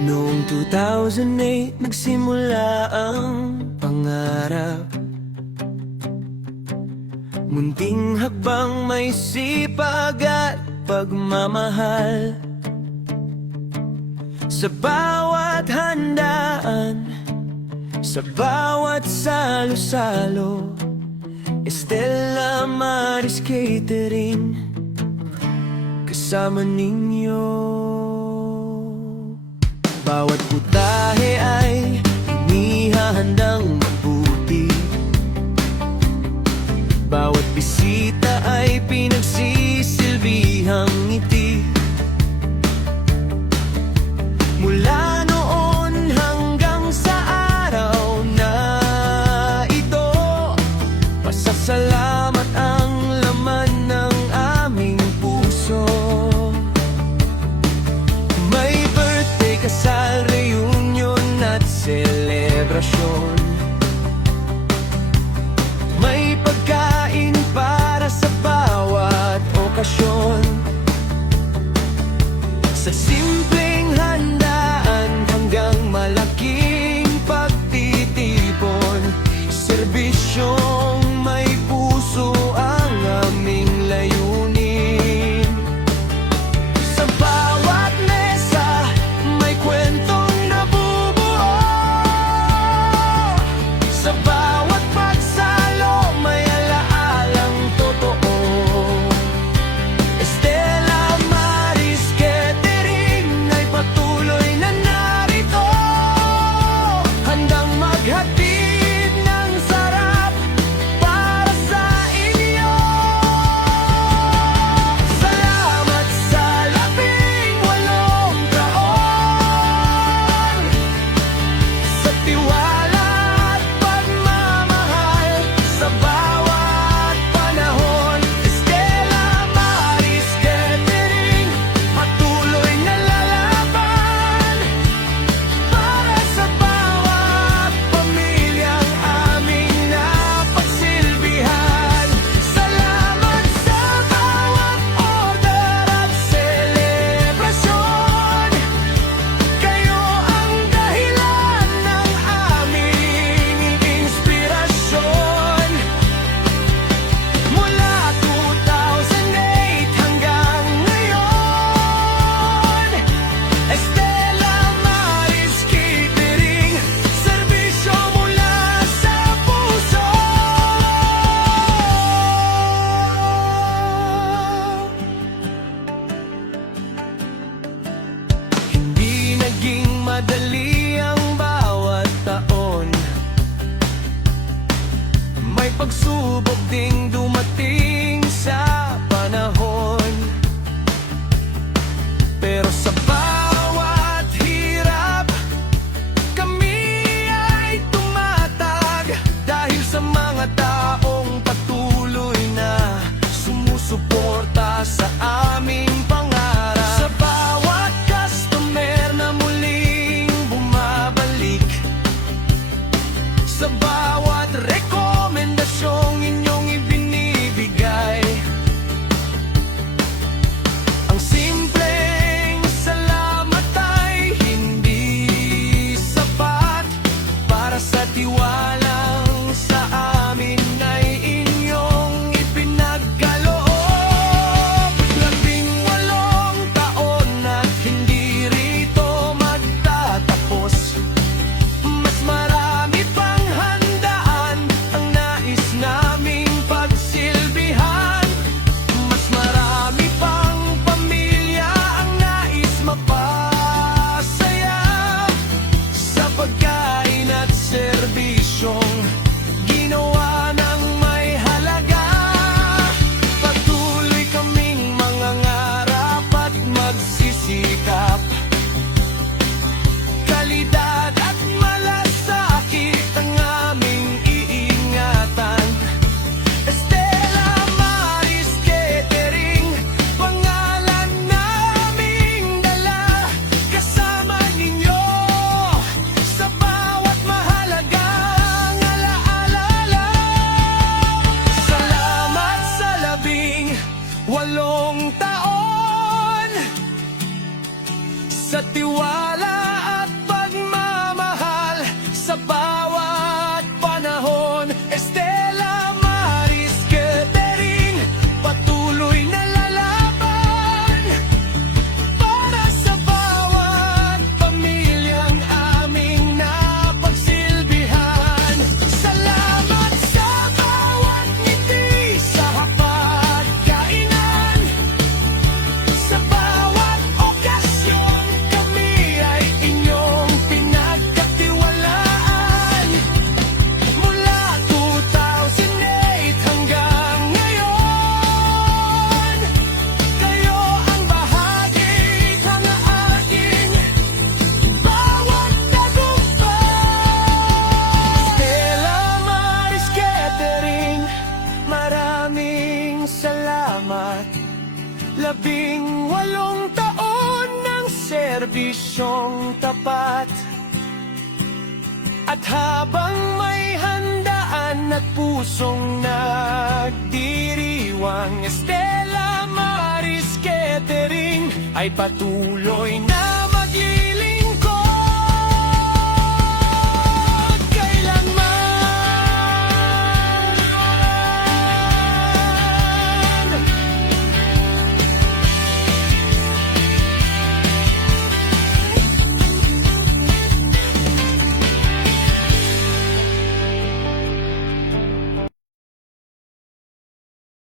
Noong 2008 nagsimula ang pangarap, munting hakbang may sipag at pagmamahal. Sa bawat handaan, sa bawat salo-salo, Estela Maris Catering, kasama ninyo. Bawat putahe ay inihahandang mabuti, bawat bisita ay pinagsisilbihang ngiti. Mula noon hanggang sa araw na ito, pasasalamat ang laman ng aming puso. May birthday, kasal, reunion at selebrasyon, may pagkain para sa bawat okasyon. Sa simpleng handaan hanggang malaking pagtitipon, serbisyong may puso ang aming layunin. Sa bawat mesa may kwentong nabubuo, sa bawat pagsalo may alaalang totoo. Estela Maris Catering ay patuloy na narito, handang maghatid ng sarap para sa inyo. Salamat sa 18 taon, sa tiwala at pagmamahal sa bawat panahon. Estela Maris Catering, patuloy na lalaban para sa bawat pamilyang aming napagsilbihan. Salamat sa bawat order at selebrasyon, kayo ang dahilan ng aming inspirasyon. Mula 2008 hanggang ngayon, Estela Maris Catering, serbisyo mula sa puso. Hindi naging madali ang bawat taon, may pagsubok ding dumating sa panahon. Pero sa bawat hirap, kami ay tumatag dahil sa mga taong patuloy na sumusuporta sa aming pangarap. Sa bawat customer na muling bumabalik, sa bawat rekomendasyong inyong ibinibigay, ang simpleng salamat ay hindi sapat para sa tiwalang sa amin ay inyong ipinagkaloob. 18 taon at hindi rito magtatapos, mas marami pang handaan ang nais naming pagsilbihan, mas marami pang pamilya ang nais mapasaya sa pagkain at serbisyo. serbisyong tapat. At habang may handaan at pusong nagdiriwang, Estela Maris Catering ay patuloy